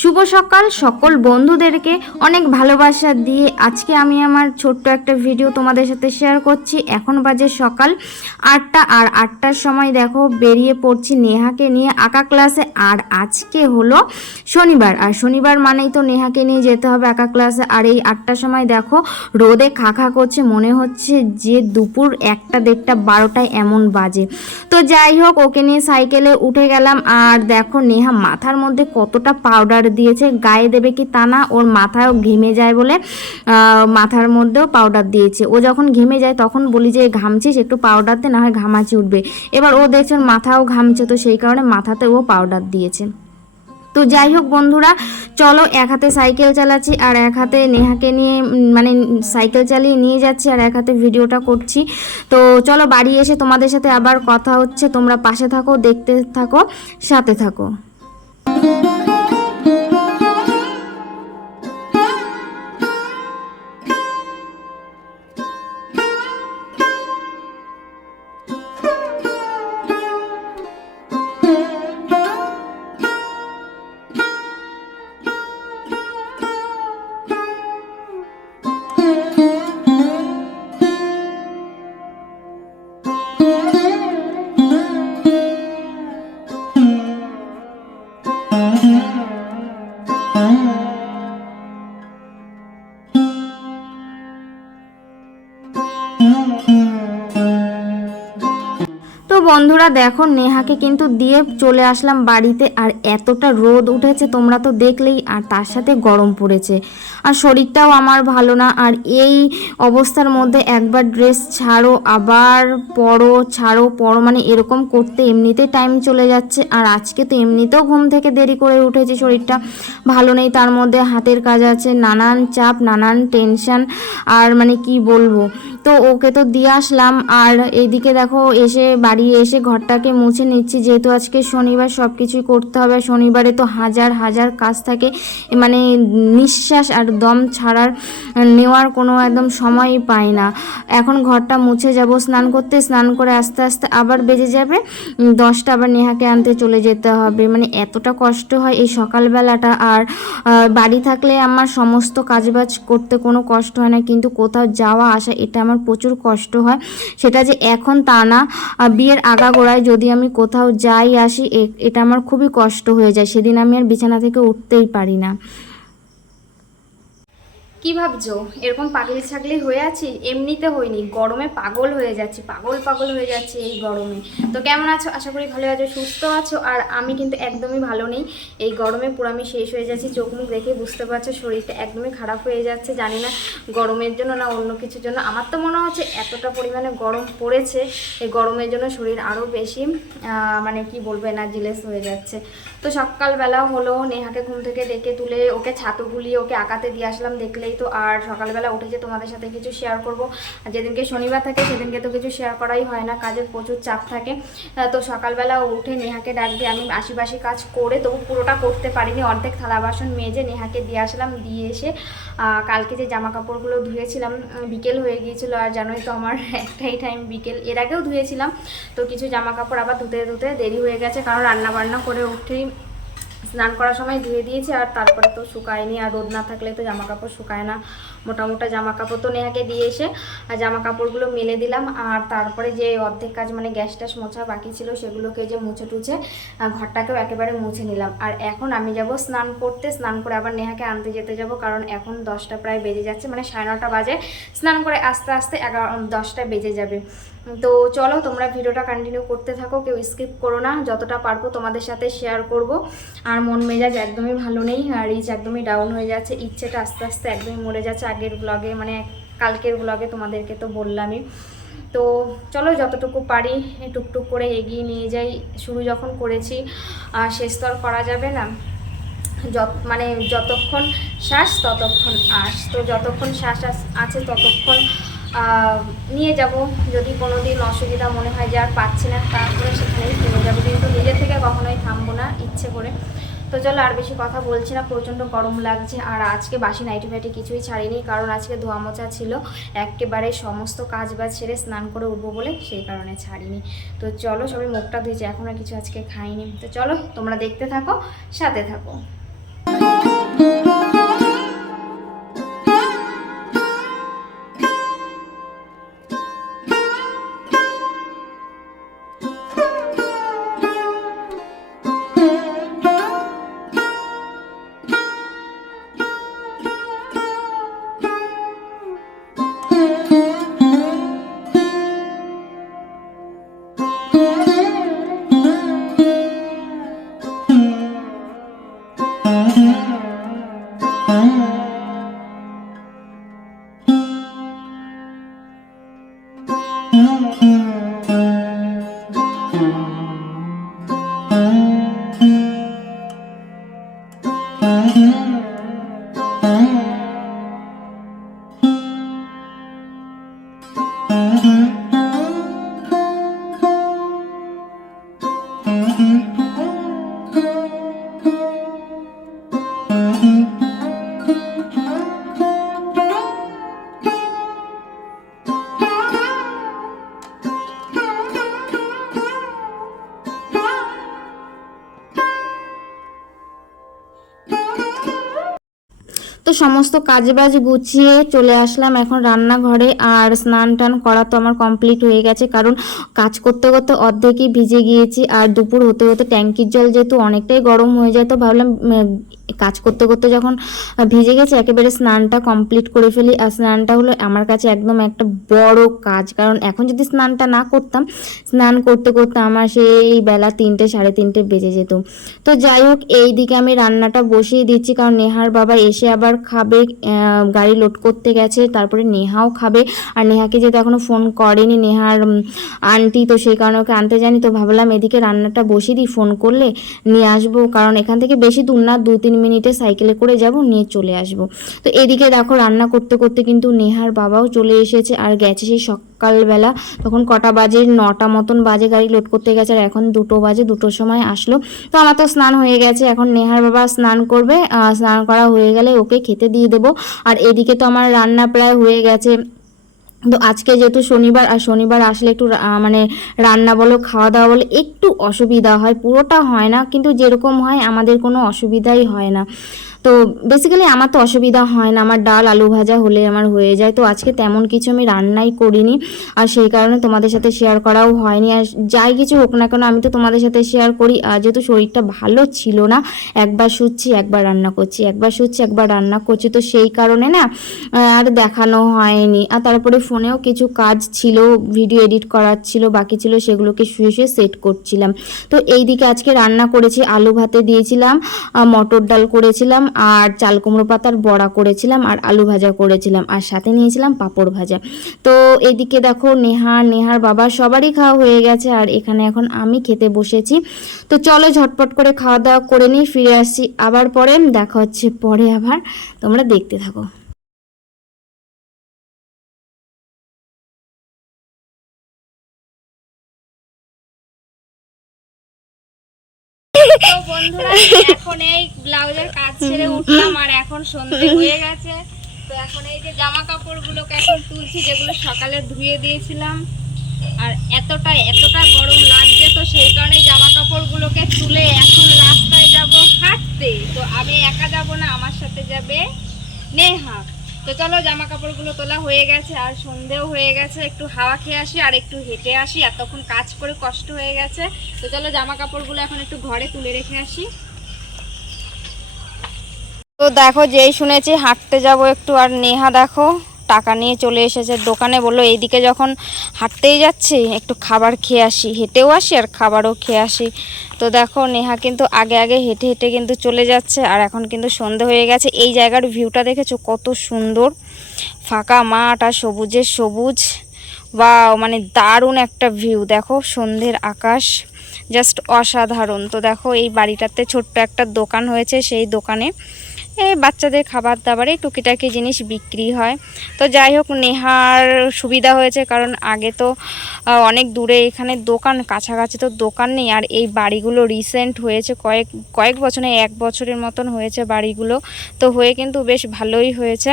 শুভ সকাল সকল বন্ধুদেরকে অনেক ভালোবাসা দিয়ে আজকে আমি আমার ছোট্ট একটা ভিডিও তোমাদের সাথে শেয়ার করছি। এখন বাজে সকাল 8টা, আর 8টার সময় দেখো বেরিয়ে পড়ছি নেহাকে নিয়ে আঁকা ক্লাসে। আর আজকে হলো শনিবার, আর শনিবার মানেই তো নেহাকে নিয়ে যেতে হবে আঁকা ক্লাসে। আর এই 8টার সময় দেখো রোদে খাখা করছে, মনে হচ্ছে যে দুপুর 1টা 1:30 12টায় এমন বাজে। তো যাই হোক, ওকে নিয়ে সাইকেলে উঠে গেলাম। আর দেখো নেহা মাথার মধ্যে কতটা পাউডার দিয়েছে, গায়ে দেবে কি তা না, ওর মাথায়ও ঘেমে যায় বলে মাথার মধ্যেও পাউডার দিয়েছে। ও যখন ঘেমে যায় তখন বলি যে ঘামছিস একটু পাউডার দে, না হয় ঘামাচি উঠবে। এবার ও দেখছে ওর মাথাও ঘামছে, তো সেই কারণে মাথাতে ও পাউডার দিয়েছে। তো যাই হোক বন্ধুরা, চলো, এক হাতে সাইকেল চালাচ্ছি আর এক হাতে নেহাকে নিয়ে মানে সাইকেল চালিয়ে নিয়ে যাচ্ছি আর এক হাতে ভিডিওটা করছি। তো চলো, বাড়ি এসে তোমাদের সাথে আবার কথা হচ্ছে। তোমরা পাশে থাকো, দেখতে থাকো, সাথে থাকো। তো বন্ধুরা দেখো, নেহাকে কিন্তু দিয়ে চলে আসলাম বাড়িতে। আর এতটা রোদ উঠেছে তোমরা তো দেখলেই, আর তার সাথে গরম পড়েছে, আর শরীরটাও আমার ভালো না। আর এই অবস্থার মধ্যে একবার ড্রেস ছাড়ো আবার পরো, ছাড়ো পরো, মানে এরকম করতে এমনিতেই টাইম চলে যাচ্ছে। আর আজকে তো এমনিতেও ঘুম থেকে দেরি করে উঠেছি, শরীরটা ভালো নেই, তার মধ্যে হাতের কাজ আছে, নানান চাপ, নানান টেনশন, আর মানে কি বলবো। তো ওকে তো দিয়ে আসলাম, আর এইদিকে দেখো এসে বাড়ি এসে ঘরটাকে মুছে নিচ্ছি, যেহেতু আজকে শনিবার সব কিছুই করতে হবে। শনিবারে তো হাজার হাজার কাজ থাকে, মানে নিঃশ্বাস আর দম ছাড়ার নেওয়ার কোনো একদম সময়ই পাই না। এখন ঘরটা মুছে যাব স্নান করতে, স্নান করে আস্তে আস্তে আবার বেজে যাবে 10টা, আবার নেহাকে আনতে চলে যেতে হবে। মানে এতটা কষ্ট হয় এই সকালবেলাটা। আর বাড়ি থাকলে আমার সমস্ত কাজবাজ করতে কোনো কষ্ট হয় না, কিন্তু কোথাও যাওয়া আসা এটা আমার প্রচুর কষ্ট হয়। সেটা যে এখন তা না, বিয়ের আগাগোড়ায় যদি আমি কোথাও যাই আসি এটা আমার খুবই কষ্ট হয়ে যায়, সেদিন আমি আর বিছানা থেকে উঠতেই পারি না। কি ভাবছো এরকম পাগলি ছাগলি হয়ে আছি? এমনিতে হইনি, গরমে পাগল হয়ে যাচ্ছি, পাগল পাগল হয়ে যাচ্ছে এই গরমে। তো কেমন আছো? আশা করি ভালো আছো, সুস্থ আছো। আর আমি কিন্তু একদমই ভালো নেই, এই গরমে পুরো আমি শেষ হয়ে যাচ্ছি। চোখ মুখ দেখে বুঝতে পারছো শরীরটা একদমই খারাপ হয়ে যাচ্ছে। জানি না গরমের জন্য না অন্য কিছুর জন্য, আমার তো মনে হচ্ছে এতটা পরিমাণে গরম পড়েছে, এই গরমের জন্য শরীর আরও বেশি মানে কি বলবো এনার্জিলেস হয়ে যাচ্ছে। তো সকালবেলা হলো, নেহাকে ঘুম থেকে ডেকে তুলে ওকে ছাতু গুলিয়ে ওকে আঁকাতে দিয়ে আসলাম, দেখলেই তো। আর সকালবেলা উঠেছে তোমাদের সাথে কিছু শেয়ার করব। আর যেদিনকে শনিবার থাকে সেদিনকে তো কিছু শেয়ার করাই হয় না, কাজের প্রচুর চাপ থাকে। তো সকালবেলা উঠে নেহাকে ডাক দিয়ে আমি আশিপাশি কাজ করে, তবু পুরোটা করতে পারিনি, অর্ধেক থালা বাসন মেজে নেহাকে দিয়ে আসলাম। দিয়ে এসে কালকে যে জামা কাপড়গুলো ধুয়েছিলাম বিকেল হয়ে গিয়েছিল, আর জানোই তো আমার একটাই টাইম বিকেল, এর আগেও ধুয়েছিলাম। তো কিছু জামা কাপড় আবার ধুতে ধুতে দেরি হয়ে গেছে, কারণ রান্না বান্না করে উঠেই স্নান করার সময় ধুয়ে দিয়েছি, আর তারপরে তো শুকায়নি। আর রোদ না থাকলে তো জামা কাপড় শুকায় না, মোটা মোটা জামা কাপড়। তো নেহাকে দিয়ে এসে আর জামা কাপড়গুলো মেলে দিলাম। আর তারপরে যে অর্ধেক কাজ মানে গ্যাস ট্যাস মোছা বাকি ছিল সেগুলোকে যে মুছে টুছে ঘরটাকেও একেবারে মুছে নিলাম। আর এখন আমি যাব স্নান করতে, স্নান করে আবার নেহাকে আনতে যেতে যাব, কারণ এখন 10টা প্রায় বেজে যাচ্ছে, মানে 9:30 বাজে। স্নান করে আস্তে আস্তে 10টা বেজে যাবে। তো চলো তোমরা ভিডিওটা কন্টিনিউ করতে থাকো, কেউ স্কিপ করো না, যতটা পারবো তোমাদের সাথে শেয়ার করব। আর মন মেজাজ একদমই ভালো নেই, আর রিচ একদমই ডাউন হয়ে যাচ্ছে, ইচ্ছেটা আস্তে আস্তে একদমই মরে যাচ্ছে। আগের ব্লগে মানে কালকের ব্লগে তোমাদেরকে তো বললামই। তো চলো যতটুকু পারি টুকটুক করে এগিয়ে নিয়ে যাই। শুরু যখন করেছি আর শেষ তো আর করা যাবে না, মানে যতক্ষণ শ্বাস ততক্ষণ আস। তো যতক্ষণ শ্বাস আছে ততক্ষণ নিয়ে যাব। যদি কোনো দিন অসুবিধা মনে হয় যে আর পাচ্ছি না, তারপরে সেখানেই থেমে যাবো, কিন্তু নিজে থেকে কখনোই থামবো না ইচ্ছে করে। তো চলো আর বেশি কথা বলছি না, প্রচণ্ড গরম লাগছে। আর আজকে বাসি নাইটি ফাইটি কিছুই ছাড়িনি, কারণ আজকে ধোয়া মোছা ছিল একেবারে, সমস্ত কাজ বাজ সেরে স্নান করে উঠবো বলে সেই কারণে ছাড়িনি। তো চলো, সবাই মুখটা ধুয়েছে, এখনও কিছু আজকে খাইনি। তো চলো তোমরা দেখতে থাকো, সাথে থাকো। তো সমস্ত কাজবাজ গুছিয়ে চলে আসলাম এখন রান্নাঘরে। আর স্নান টান করা তো আমার কমপ্লিট হয়ে গেছে, কারণ কাজ করতে করতে অর্ধেকই ভিজে গিয়েছি। আর দুপুর হতে হতে ট্যাঙ্কির জল যেহেতু অনেকটাই গরম হয়ে যায়, তো ভাবলাম কাজ করতে করতে যখন ভিজে গেছে একেবারে স্নানটা কমপ্লিট করে ফেলি। আর স্নানটা হলো আমার কাছে একদম একটা বড় কাজ, কারণ এখন যদি স্নানটা না করতাম, স্নান করতে করতে আমার সেই বেলা 3টে 3:30 বেজে যেত। তো যাই হোক, এই দিকে আমি রান্নাটা বসিয়ে দিচ্ছি, কারণ নেহার বাবা এসে আবার খাবে, গাড়ি লোড করতে গেছে, তারপরে নেহাও খাবে। আর নেহাকে যেহেতু এখনো ফোন করেনি নেহার আন্টি, তো সেই কারণে ওকে আনতে যায়নি। তো ভাবলাম এদিকে রান্নাটা বসিয়ে দিই, ফোন করলে নিয়ে আসবো, কারণ এখান থেকে বেশি দূর না, 2-3 মিনিটে সাইকেলে করে যাব, নিয়ে চলে আসবো। তো এদিকে দেখো রান্না করতে করতে কিন্তু নেহার বাবাও চলে এসেছে আর গেছে সেই সকালবেলা। তখন কটা বাজে, 9টা মতন বাজে, গাড়ি লোড করতে গেছে। আর এখন 2টো বাজে, 2টোর সময় আসলো। তো আমার তো স্নান হয়ে গেছে, এখন নেহার বাবা স্নান করবে, স্নান করা হয়ে গেলে ওকে খেতে দিয়ে দেবো। আর এদিকে তো আমার রান্না প্রায় হয়ে গেছে। তো আজকে যেহেতু শনিবার, আর শনিবার আসলে একটু মানে রান্না বলো খাওয়া দাওয়া বলো একটু অসুবিধা হয়, পুরোটা হয় না কিন্তু যেরকম হয় আমাদের কোনো অসুবিধাই হয় না। তো বেসিক্যালি আমার তো অসুবিধা হয় না, আমার ডাল আলু ভাজা হলে আমার হয়ে যায়। তো আজকে তেমন কিছু আমি রান্নাই করিনি, আর সেই কারণে তোমাদের সাথে শেয়ার করাও হয়নি। আর যাই কিছু হোক না কেন আমি তো তোমাদের সাথে শেয়ার করি। আর যেহেতু শরীরটা ভালো ছিল না, একবার শুচ্ছি একবার রান্না করছি, একবার শুচ্ছি একবার রান্না করছি, তো সেই কারণে না আর দেখানো হয়নি। আর তারপরে ফোনেও কিছু কাজ ছিল, ভিডিও এডিট করার ছিল, বাকি ছিল, সেগুলোকে শুয়ে শুয়ে সেট করছিলাম। তো এই দিকে আজকে রান্না করেছি, আলু ভাতে দিয়েছিলাম, মটর ডাল করেছিলাম, আর চাল কুমড়ো পাতার বড়া করেছিলাম, আর আলু ভাজা করেছিলাম, আর সাথে নিয়েছিলাম পাঁপড় ভাজা। তো এদিকে দেখো নেহার বাবা সবারই খাওয়া হয়ে গেছে, আর এখানে এখন আমি খেতে বসেছি। তো চলো ঝটপট করে খাওয়া দাওয়া করে নিই, ফিরে আসছি আবার পরে, দেখা হচ্ছে পরে, আবার তোমরা দেখতে থাকো। তো বন্ধুরা এখন এই ব্লাউজের কাজ ছেড়ে উঠলাম, আর এখন সন্ধ্যে হয়ে গেছে। তো এখন এই যে জামা কাপড়গুলোকে এখন তুলছি, যেগুলো সকালে ধুয়ে দিয়েছিলাম। আর এতটা গরম লাগছে, তো সেই কারণে জামা কাপড়গুলোকে তুলে এখন রাস্তায় যাব হাঁটতে। তো আমি একা যাব না, আমার সাথে যাবে নেহা। তো চলো, জামা কাপড়গুলো তোলা হয়ে গেছে, আর সন্ধেও হয়ে গেছে, একটু হাওয়া খেয়ে আসি আর একটু হেঁটে আসি, এতক্ষণ কাজ করে কষ্ট হয়ে গেছে। তো চলো জামা কাপড়গুলো এখন একটু ঘরে তুলে রেখে আসি। তো দেখো, যেই শুনেছি হাঁটতে যাব একটু, আর নেহা দেখো টাকা নিয়ে চলে এসেছে দোকানে, বললো এইদিকে যখন হাঁটতেই যাচ্ছি একটু খাবার খেয়ে আসি, হেঁটেও আসি আর খাবারও খেয়ে আসি। তো দেখো নেহা কিন্তু আগে আগে হেঁটে হেঁটে কিন্তু চলে যাচ্ছে, আর এখন কিন্তু সন্ধে হয়ে গেছে। এই জায়গার ভিউটা দেখেছো কত সুন্দর, ফাঁকা মাঠ আর সবুজের সবুজ, বা মানে দারুণ একটা ভিউ। দেখো সন্ধ্যের আকাশ জাস্ট অসাধারণ। তো দেখো এই বাড়িটাতে ছোট্ট একটা দোকান হয়েছে, সেই দোকানে এই বাচ্চাদের খাবার দাবারে টুকিটাকি জিনিস বিক্রি হয়। তো যাই হোক, নেহার সুবিধা হয়েছে, কারণ আগে তো অনেক দূরে এখানে দোকান, কাছাকাছি তো দোকান নেই। আর এই বাড়িগুলো রিসেন্ট হয়েছে, কয়েক বছরে, 1 বছরের মতন হয়েছে বাড়িগুলো। তো হয়ে কিন্তু বেশ ভালোই হয়েছে।